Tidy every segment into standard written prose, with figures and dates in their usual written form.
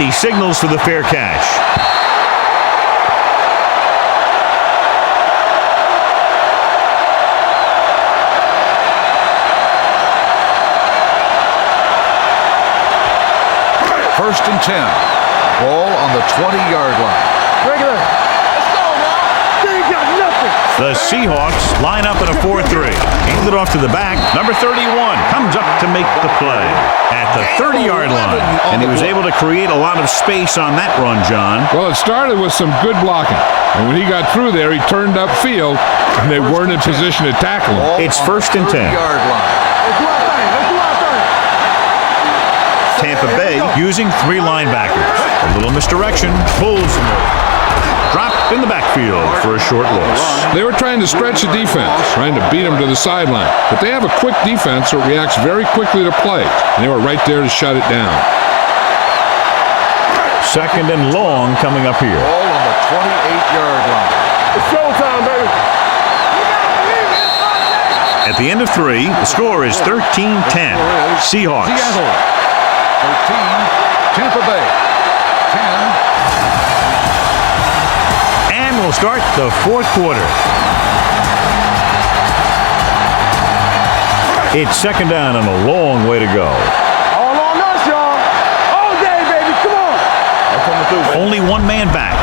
And he signals for the fair catch. First and 10. Ball on the 20-yard line. Regular. Let's go, man. They ain't got nothing. The Seahawks line up in a 4-3. Handed off to the back. Number 31 comes up to make the play at the 30-yard line. And he was able to create a lot of space on that run, John. Well, it started with some good blocking. And when he got through there, he turned upfield, and they weren't in position to tackle him. It's first and 10. 30-yard line. Tampa Bay using 3 linebackers. A little misdirection. Pulls him over. Dropped in the backfield for a short loss. They were trying to stretch the defense, trying to beat him to the sideline. But they have a quick defense that reacts very quickly to play. And they were right there to shut it down. Second and long coming up here. Ball on the 28-yard line. It's showtime, baby. At the end of 3, the score is 13-10. Seahawks. Seattle. 13, Tampa Bay, 10. And we'll start the 4th quarter. It's second down and a long way to go. All on us, y'all. All day, baby. Come on. That's on the 2, baby. Only one man back.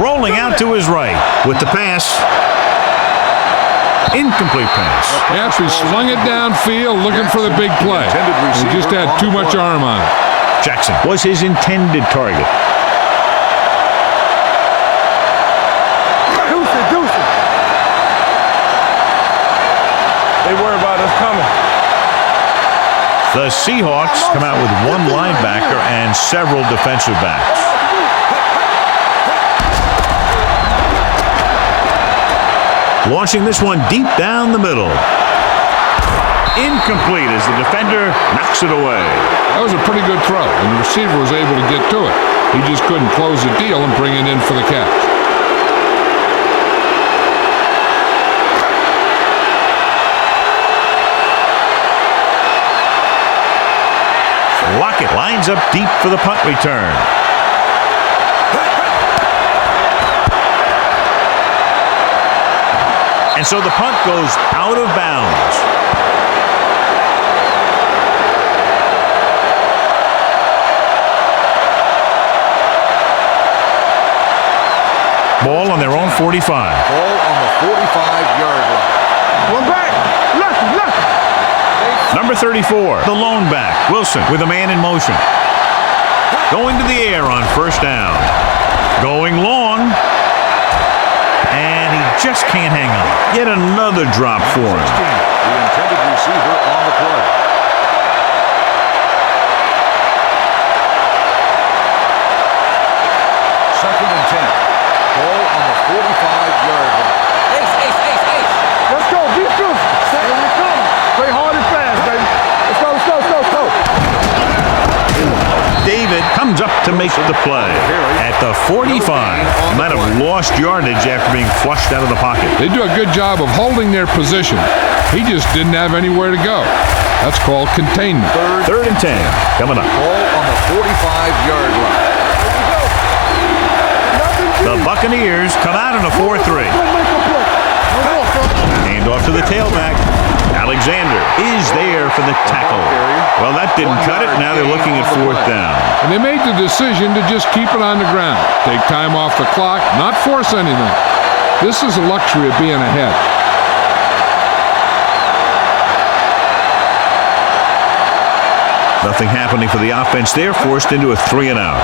Rolling out to his right with the pass. Incomplete pass. Yes, he slung it downfield looking for the big play. He just had too much arm on it. Jackson was his intended target. Deuce. They worry about us coming. The Seahawks come out with 1 linebacker and several defensive backs. Launching this one deep down the middle. Incomplete as the defender knocks it away. That was a pretty good throw, and the receiver was able to get to it. He just couldn't close the deal and bring it in for the catch. Lockett lines up deep for the punt return. And so the punt goes out of bounds. Ball on their own 45. Ball on the 45-yard line. One back. Left. Number 34, the lone back, Wilson, with a man in motion. Going to the air on first down. Going long. And he just can't hang on. Yet another drop for him. The intended receiver on the play. Second and 10. Ball on the 45-yard line. Ace. Let's go. Be true. Play hard and fast, baby. Let's go. David comes up to make the play at the 45. Might have lost yardage after being flushed out of the pocket. They do a good job of holding their position. He just didn't have anywhere to go. That's called containment. Third and 10 coming up. Ball on the 45-yard line. The Buccaneers come out in a 4-3. Hand off to the tailback. Alexander is there for the tackle. Well, that didn't cut it. Now they're looking at 4th down. And they made the decision to just keep it on the ground. Take time off the clock, not force anything. This is the luxury of being ahead. Nothing happening for the offense there. Forced into a 3-and-out.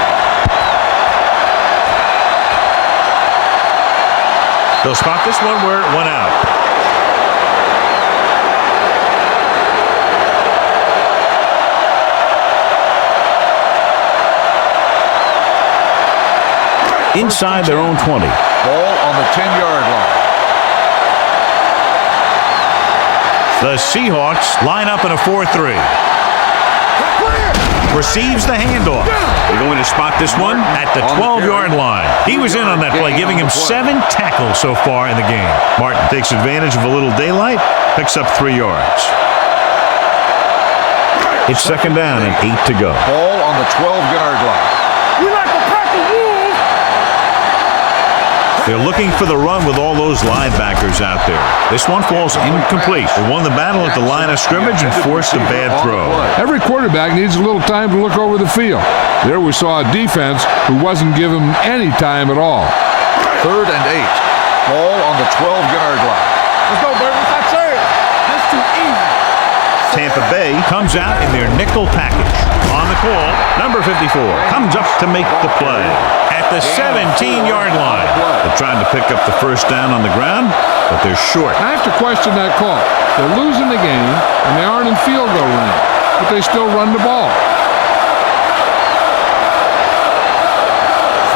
They'll spot this one where it went out. Inside their own 20. Ball on the 10-yard line. The Seahawks line up in a 4-3. Receives the handoff. They're going to spot this one at the 12-yard line. He was in on that play, giving him 7 tackles so far in the game. Martin takes advantage of a little daylight, picks up 3 yards. It's second down and 8 to go. Ball on the 12-yard line. You like to pack the wolves. They're looking for the run with all those linebackers out there. This one falls incomplete. They won the battle at the line of scrimmage and forced a bad throw. Every quarterback needs a little time to look over the field. There we saw a defense who wasn't given any time at all. Third and 8. Ball on the 12-yard line. Let's go, baby. I say it. That's too easy. Tampa Bay comes out in their nickel package. On the call, number 54 comes up to make the play at the 17-yard line. They're trying to pick up the first down on the ground, but they're short. I have to question that call. They're losing the game, and they aren't in field goal range, but they still run the ball.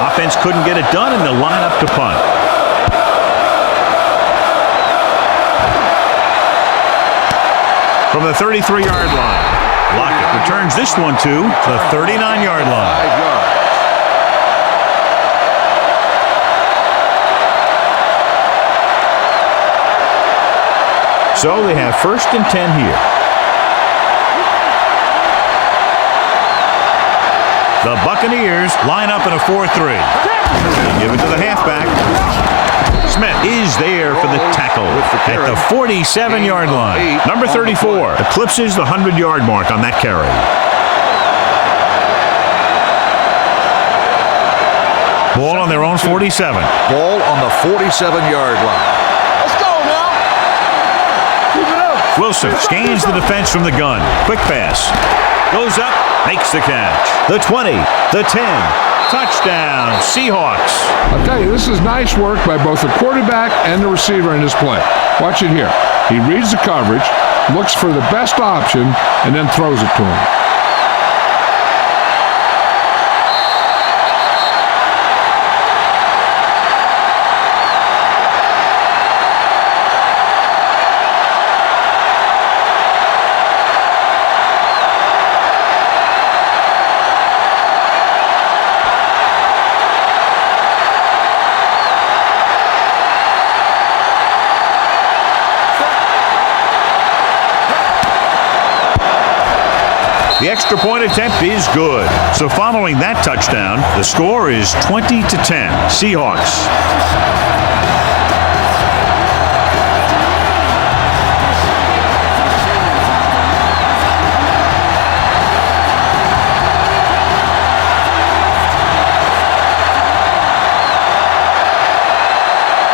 Offense couldn't get it done, and they'll line up to punt. From the 33-yard line, Lockett returns this one to the 39-yard line. 5 yards. So they have first and 10 here. The Buccaneers line up in a 4-3. Give it to the halfback. Smith is there for the tackle at the 47-yard line. Number 34 eclipses the 100-yard mark on that carry. Ball on their own 47. Ball on the 47-yard line. Let's go now. Keep it up. Wilson scans the defense from the gun. Quick pass. Goes up, makes the catch. The 20, the 10. Touchdown, Seahawks. I'll tell you, this is nice work by both the quarterback and the receiver in this play. Watch it here. He reads the coverage, looks for the best option, and then throws it to him. The extra point attempt is good. So following that touchdown, the score is 20-10. Seahawks.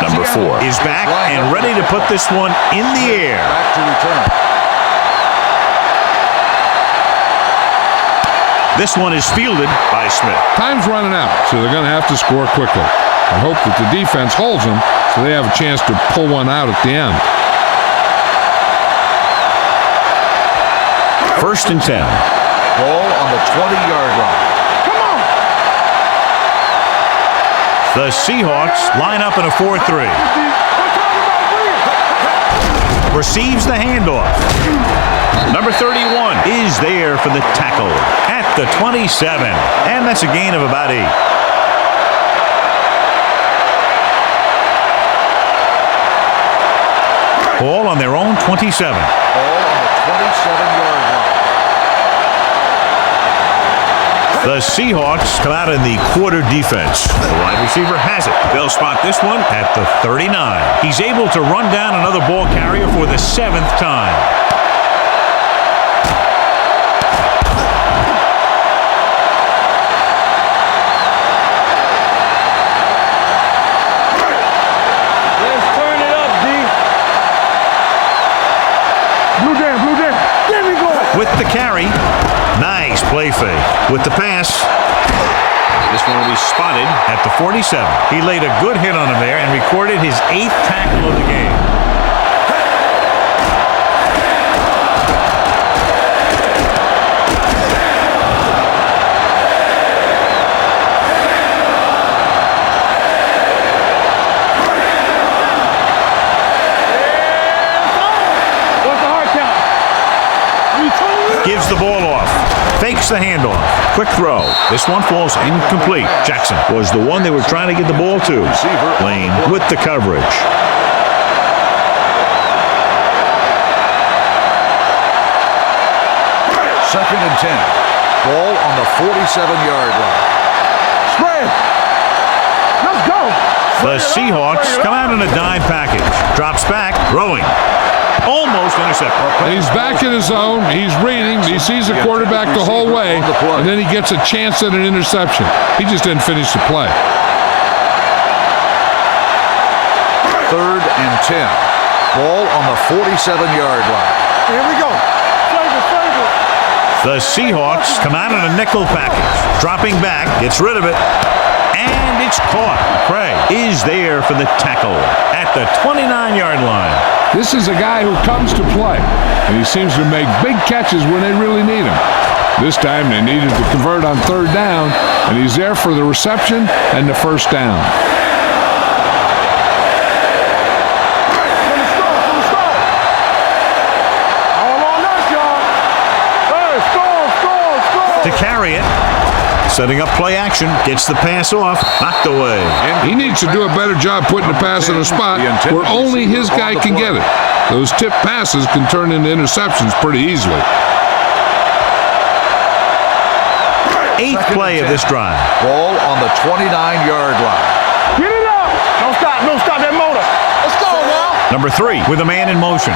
Number 4 is back and ready to put this one in the air. Back to return. This one is fielded by Smith. Time's running out, so they're going to have to score quickly. I hope that the defense holds them so they have a chance to pull one out at the end. First and 10. Ball on the 20-yard line. Come on. The Seahawks line up in a 4-3. Receives the handoff. Number 31 is there for the tackle at the 27. And that's a gain of about 8. Ball on their own 27. Ball on the 27-yard line. The Seahawks come out in the quarter defense. The wide receiver has it. They'll spot this one at the 39. He's able to run down another ball carrier for the 7th time. Let's turn it up, D. Blue jam, blue jam. There we go. With the carry. Nice play fake. With the pass. This one will be spotted at the 47. He laid a good hit on him there and recorded his 8th tackle of the game. What's the hard count? Gives the ball off. Fakes the handoff. Quick throw. This one falls incomplete. Jackson was the one they were trying to get the ball to. Lane with the coverage. Second and 10. Ball on the 47-yard line. Spread. Let's go. The Seahawks come out in a dime package. Drops back, throwing. Almost intercepted. He's back in his zone. He's reading. He sees the quarterback the whole way, and then he gets a chance at an interception. He just didn't finish the play. Third and 10. Ball on the 47-yard line. Here we go. Save it. The Seahawks come out in a nickel package. Dropping back, gets rid of it, and it's caught. Craig is there for the tackle at the 29-yard line. This is a guy who comes to play, and he seems to make big catches when they really need him. This time they needed to convert on third down, and he's there for the reception and the first down. To carry it, setting up play action, gets the pass off, knocked away. He needs to do a better job putting the pass in a spot where only his guy can get it. Those tip passes can turn into interceptions pretty easily. Eighth play of this drive. Ball on the 29-yard line. Get it up. Don't stop that motor. Let's go now. Number 3 with a man in motion.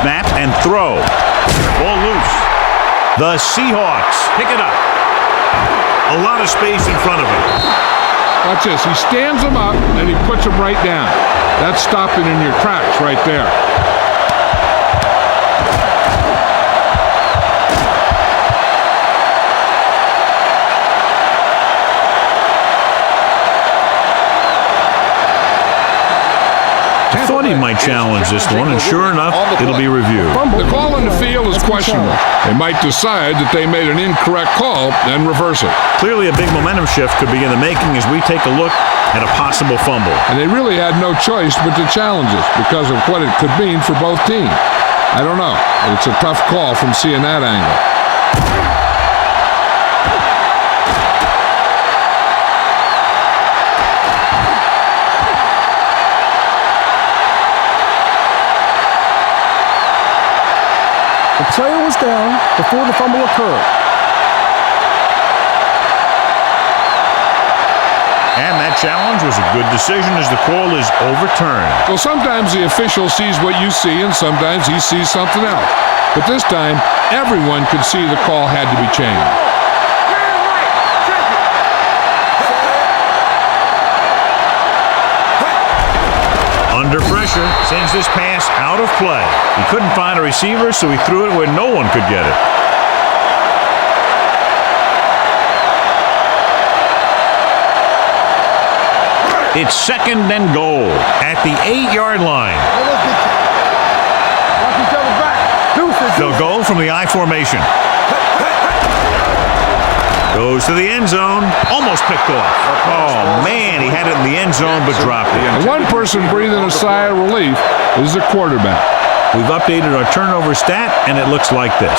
Snap and throw. Ball loose. The Seahawks pick it up. A lot of space in front of him. Watch this. He stands them up, and he puts them right down. That's stopping in your tracks right there. I thought he might challenge this one, and sure enough, it'll be reviewed. The call on the field is questionable. They might decide that they made an incorrect call and reverse it. Clearly a big momentum shift could be in the making as we take a look at a possible fumble. And they really had no choice but to challenge it because of what it could mean for both teams. I don't know, but it's a tough call from seeing that angle. The player was down before the fumble occurred. And that challenge was a good decision as the call is overturned. Well, sometimes the official sees what you see, and sometimes he sees something else. But this time, everyone could see the call had to be changed. Under pressure, sends this pass out of play. He couldn't find a receiver, so he threw it where no one could get it. It's second and goal at the 8-yard line. They'll go from the I formation. Goes to the end zone, almost picked off. Oh, man, he had it in the end zone but dropped it. And one person breathing a sigh of relief is the quarterback. We've updated our turnover stat, and it looks like this.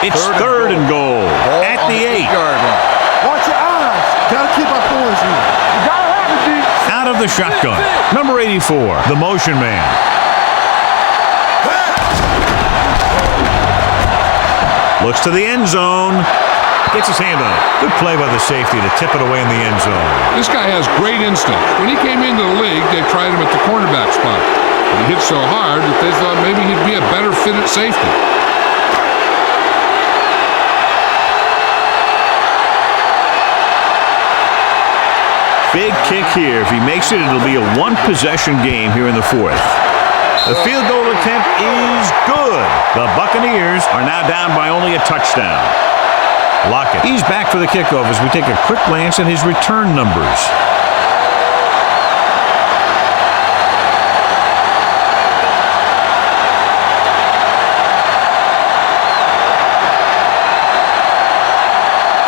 It's third and goal at the 8. Watch your eyes. Gotta keep our points in. You gotta have it, D. Out of the shotgun. Number 84, the motion man. Looks to the end zone. Gets his hand on it. Good play by the safety to tip it away in the end zone. This guy has great instinct. When he came into the league, they tried him at the cornerback spot. But he hit so hard that they thought maybe he'd be a better fit at safety. Big kick here. If he makes it, it'll be a one-possession game here in the 4th. The field goal attempt is good. The Buccaneers are now down by only a touchdown. Lockett. He's back for the kickoff as we take a quick glance at his return numbers.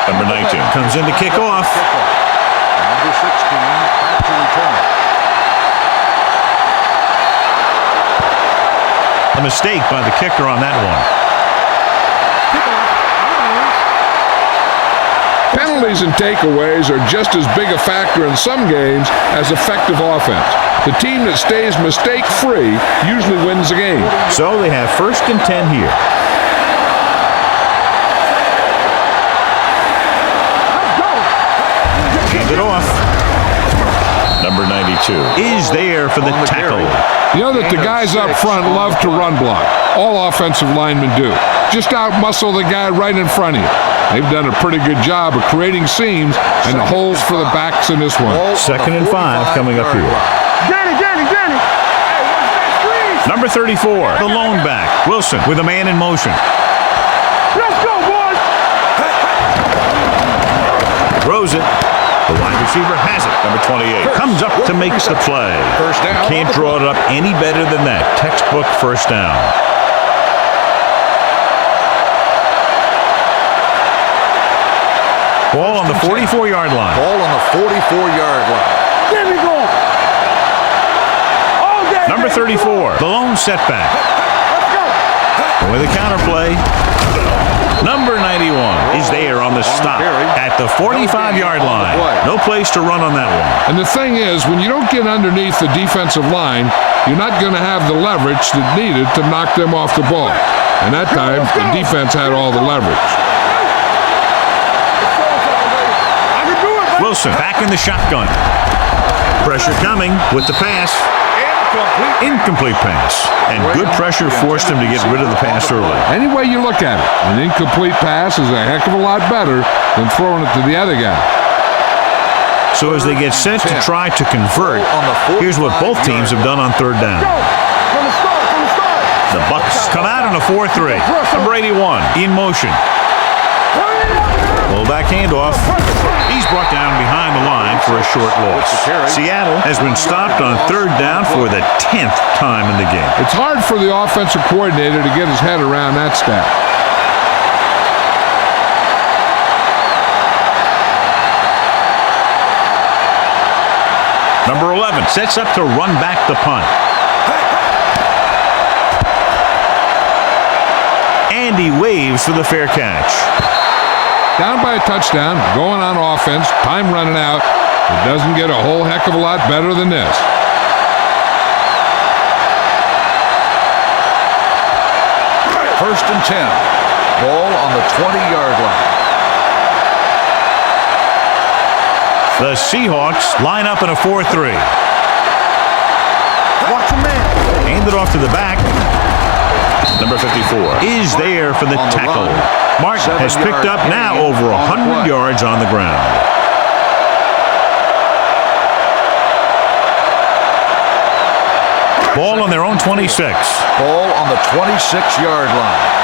Number 19 comes in to kick off. Number 16 back to return. A mistake by the kicker on that one. Penalties and takeaways are just as big a factor in some games as effective offense. The team that stays mistake-free usually wins the game. So they have 1st and 10 here. Hand it off. Number 92 is there for the tackle. You know that the guys up front love to run block. All offensive linemen do. Just out-muscle the guy right in front of you. They've done a pretty good job of creating seams and the holes for the backs in this one. 2nd and 5 coming up here. Danny. Number 34, the lone back, Wilson, with a man in motion. Let's go, boys. Throws it. The wide receiver has it. Number 28 comes up to make the play. First down. Can't draw it up any better than that. Textbook first down. Ball on the 44-yard line. Ball on the 44-yard line. There we go. All day. Number 34, the lone setback. Let's go. With a counterplay. Number 91 is there on the stop at the 45-yard line. No place to run on that one. And the thing is, when you don't get underneath the defensive line, you're not going to have the leverage that's needed to knock them off the ball. And that time, the defense had all the leverage. Wilson back in the shotgun. Pressure coming with the pass. Incomplete pass. And good pressure forced him to get rid of the pass early. Any way you look at it, an incomplete pass is a heck of a lot better than throwing it to the other guy. So as they get set to try to convert, here's what both teams have done on 3rd down. From the start. The Bucs come out on a 4-3. Number 81 in motion. Little back handoff. He's brought down behind the line for a short loss. Seattle has been stopped on 3rd down for the 10th time in the game. It's hard for the offensive coordinator to get his head around that stat. Number 11 sets up to run back the punt. And he waves for the fair catch. Down by a touchdown, going on offense, time running out. It doesn't get a whole heck of a lot better than this. First and 10. Ball on the 20-yard line. The Seahawks line up in a 4-3. Watch your man. Hand it off to the back. Number 54 is there for the tackle. Martin has picked up now over 100 yards on the ground. Ball on their own 26. Ball on the 26-yard line.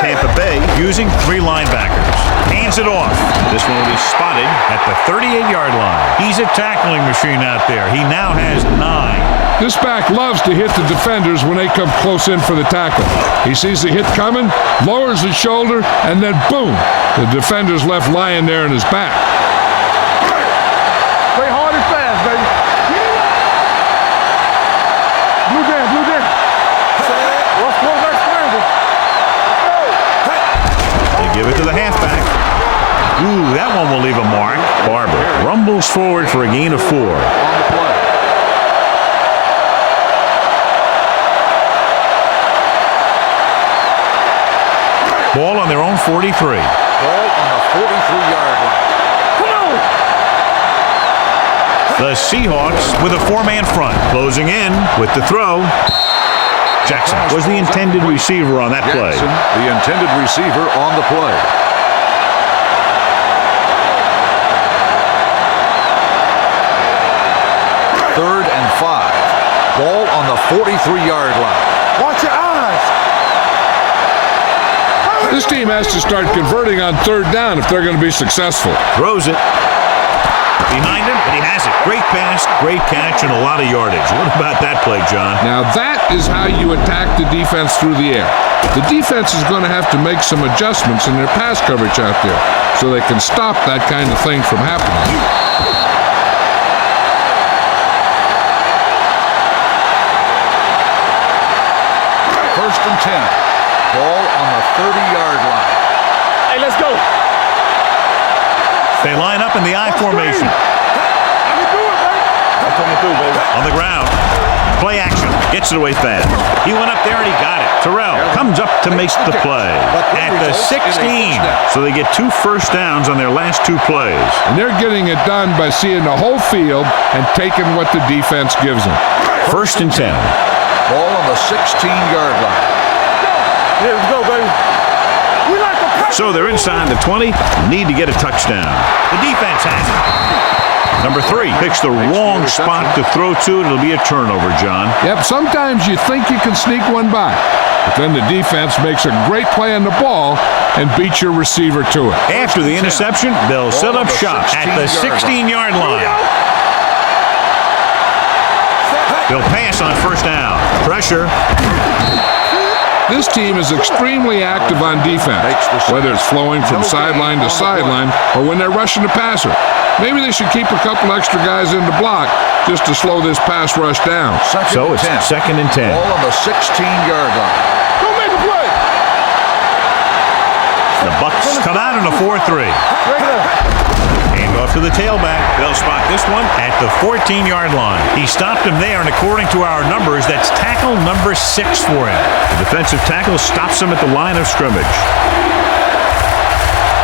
Tampa Bay using 3 linebackers. Hands it off. This one is spotted at the 38-yard line. He's a tackling machine out there. He now has 9. This back loves to hit the defenders when they come close in for the tackle. He sees the hit coming, lowers his shoulder, and then boom, the defender's left lying there in his back. Play hard and fast, baby. Blue jam. What's quarterback scramble? They give it to the halfback. Ooh, that one will leave a mark. Barber rumbles forward for a gain of 4. On the play. Ball on their own 43. Ball on the 43-yard line. The Seahawks with a 4-man front. Closing in with the throw. Jackson was the intended receiver on that play. Jackson, the intended receiver on the play. Third and 5. Ball on the 43-yard line. Watch your eyes. This team has to start converting on 3rd down if they're going to be successful. Throws it. Behind him, and he has it. Great pass, great catch, and a lot of yardage. What about that play, John? Now that is how you attack the defense through the air. The defense is going to have to make some adjustments in their pass coverage out there so they can stop that kind of thing from happening. First and 10. Ball on the 30-yard line. Hey, let's go. They line up in the I formation. I can do it, baby. I'm coming through, baby. On the ground. Play action. Gets it away fast. He went up there and he got it. Terrell comes up to make the play at the 16. So they get 2 first downs on their last 2 plays. And they're getting it done by seeing the whole field and taking what the defense gives them. First and 10. Ball on the 16-yard line. Here we go, baby. We like to press. So they're inside the 20. Need to get a touchdown. The defense has it. Number 3 picks the wrong spot to throw to. It'll be a turnover, John. Yep, sometimes you think you can sneak one by, but then the defense makes a great play on the ball and beats your receiver to it. After the interception, they'll set up shop at the 16-yard line. They'll pass on first down. Pressure. This team is extremely active on defense, whether it's flowing from sideline to sideline or when they're rushing the passer. Maybe they should keep a couple extra guys in the block just to slow this pass rush down. So it's 2nd and 10. Ball on the 16-yard line. Go make the play. The Bucs come out in a 4-3. Hand off to the tailback. They'll spot this one at the 14-yard line. He stopped him there, and according to our numbers, that's tackle number 6 for him. The defensive tackle stops him at the line of scrimmage.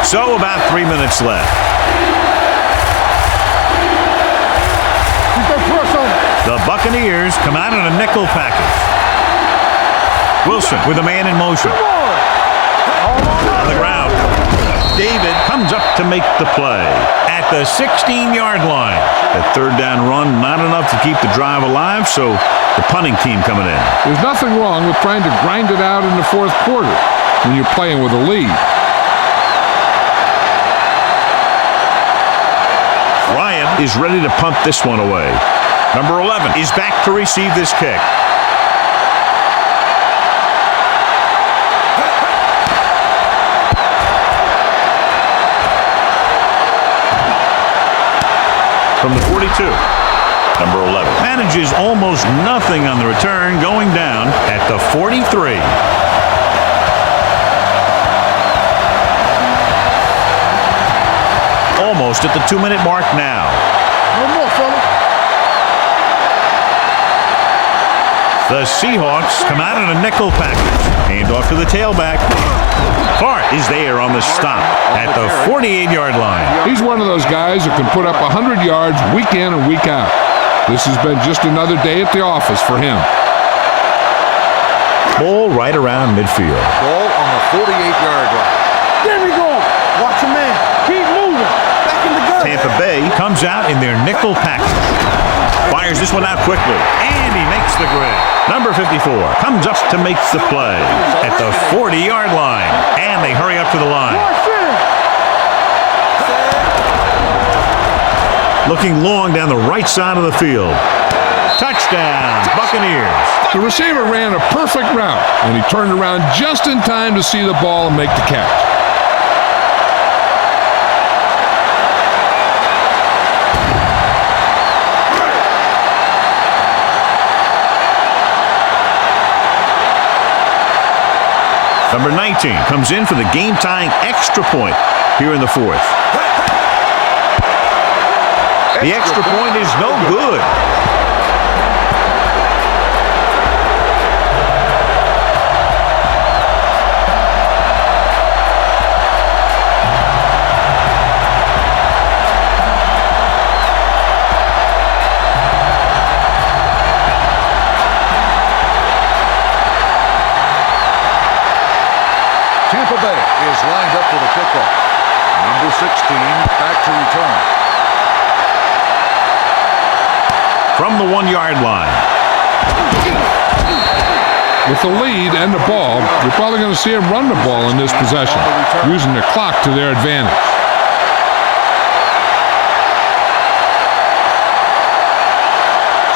So about 3 minutes left. The Buccaneers come out in a nickel package. Wilson with a man in motion. On the ground. David comes up to make the play at the 16-yard line. That 3rd down run, not enough to keep the drive alive, so the punting team coming in. There's nothing wrong with trying to grind it out in the 4th quarter when you're playing with a lead. Ryan is ready to punt this one away. Number 11 is back to receive this kick. From the 42, number 11 manages almost nothing on the return, going down at the 43. Almost at the 2-minute mark now. No more, fella. The Seahawks come out in a nickel package. Hand off to the tailback. Clark is there on the stop at the 48-yard line. He's one of those guys that can put up 100 yards week in and week out. This has been just another day at the office for him. Ball right around midfield. Ball on the 48-yard line. There we go. Watch your man. Keep moving. Back in the gun. Tampa Bay comes out in their nickel package. Fires this one out quickly, and he makes the grab. Number 54 comes up to make the play at the 40-yard line, and they hurry up to the line. Looking long down the right side of the field. Touchdown, Buccaneers. The receiver ran a perfect route, and he turned around just in time to see the ball and make the catch. Number 19 comes in for the game-tying extra point here in the 4th. The extra point is no good. Tampa Bay is lined up for the kickoff. Number 16 back to return. From the 1-yard line. With the lead and the ball, you're probably going to see them run the ball in this possession, using the clock to their advantage.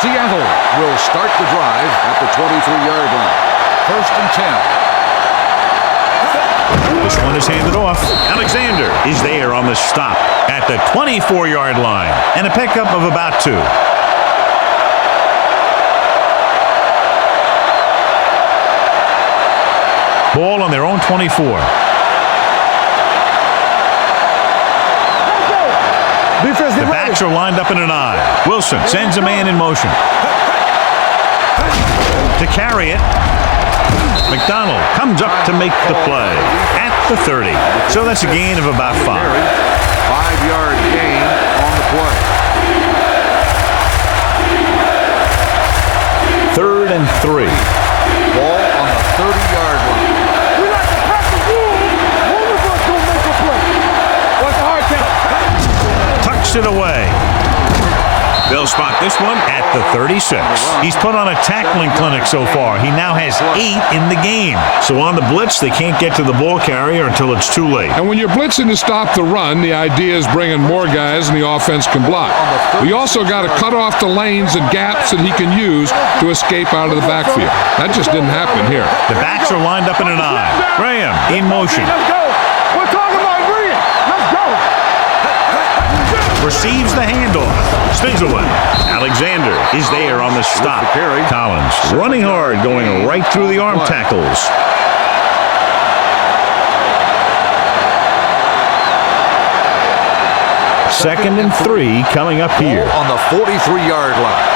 Seattle will start the drive at the 23-yard line. 1st and 10. This one is handed off. Alexander is there on the stop at the 24-yard line, and a pickup of about 2. Ball on their own 24. backs are lined up in an I. Wilson sends a man in motion. To carry it, McDonald comes up to make the play at the 30. So that's a gain of about 5. 5-yard gain on the play. 3rd and 3. Ball on the 30-yard line. We like to pass the rule. One of us gonna make a play. What's the hard count? Tucks it away. They'll spot this one at the 36. He's put on a tackling clinic so far. He now has 8 in the game. So on the blitz, they can't get to the ball carrier until it's too late. And when you're blitzing to stop the run, the idea is bringing more guys and the offense can block. We also got to cut off the lanes and gaps that he can use to escape out of the backfield. That just didn't happen here. The backs are lined up in an I. Graham in motion. Let's go. We're talking about Green. Let's go. Receives the handoff. Spins away. Alexander is there on the stop. Collins running hard, going right through the arm tackles. Second and 3 coming up here. On the 43-yard line.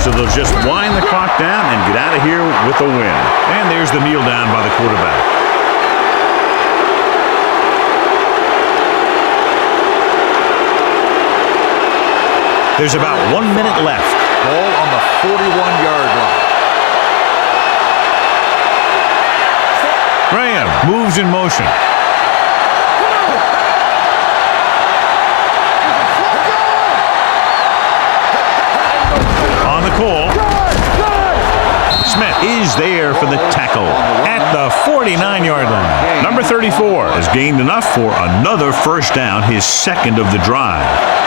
So they'll just wind the clock down and get out of here with a win. And there's the kneel down by the quarterback. There's about 1 minute left. Ball on the 41-yard line. Graham moves in motion. On the call. Smith is there for the tackle at the 49-yard line. Number 34 has gained enough for another first down, his second of the drive.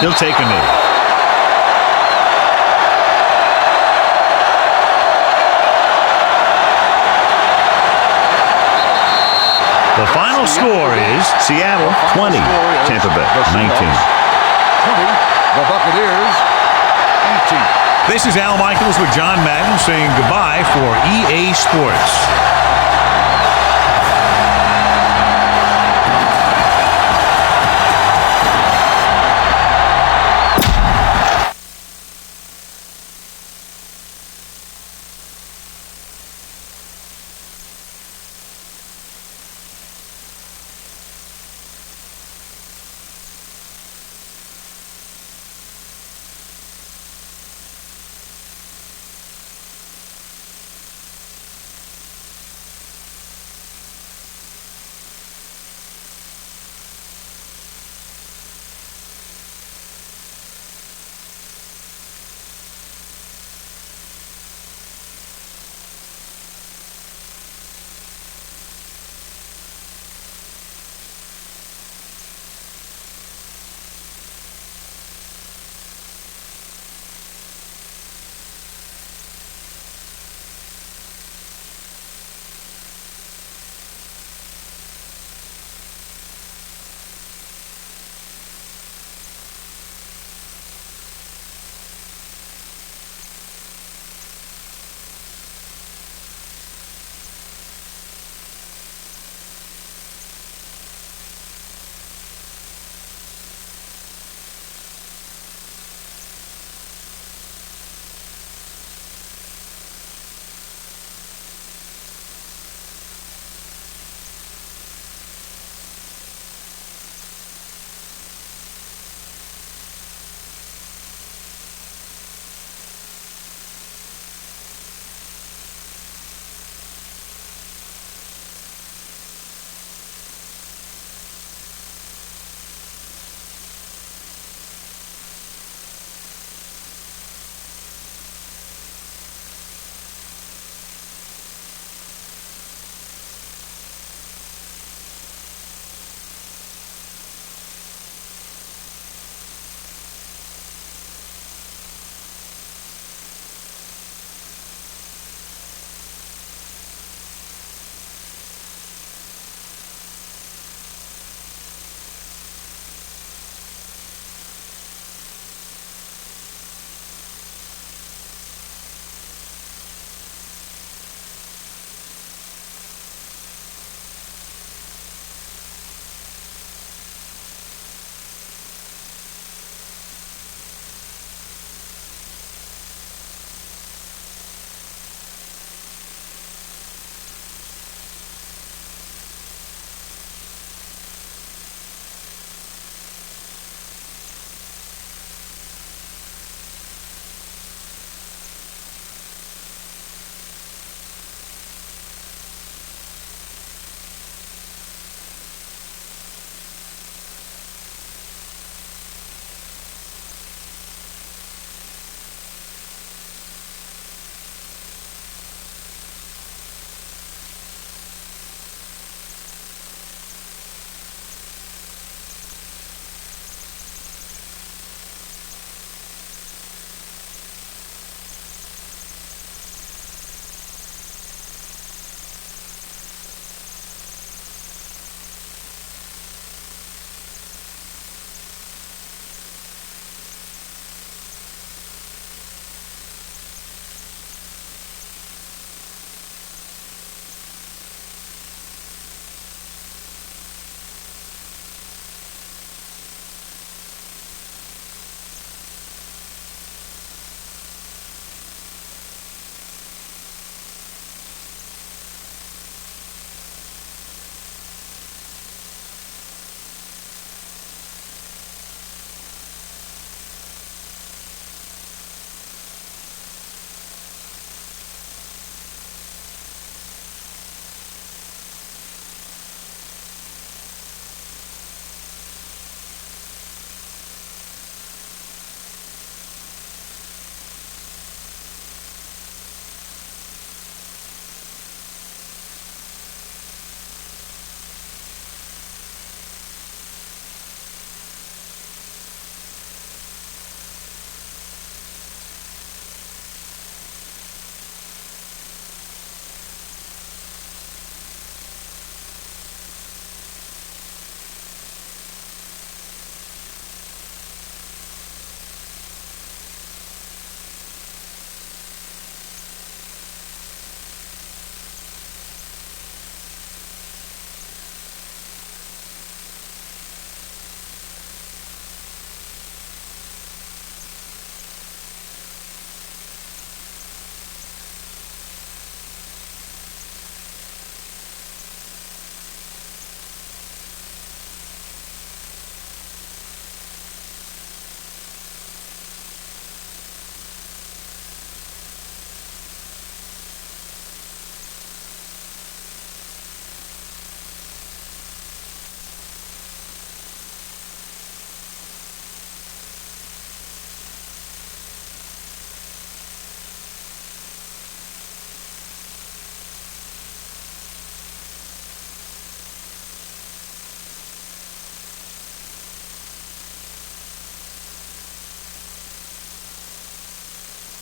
He'll take a knee. The final score is Seattle 20, Tampa Bay 19. 20, the Buccaneers 18. This is Al Michaels with John Madden saying goodbye for EA Sports.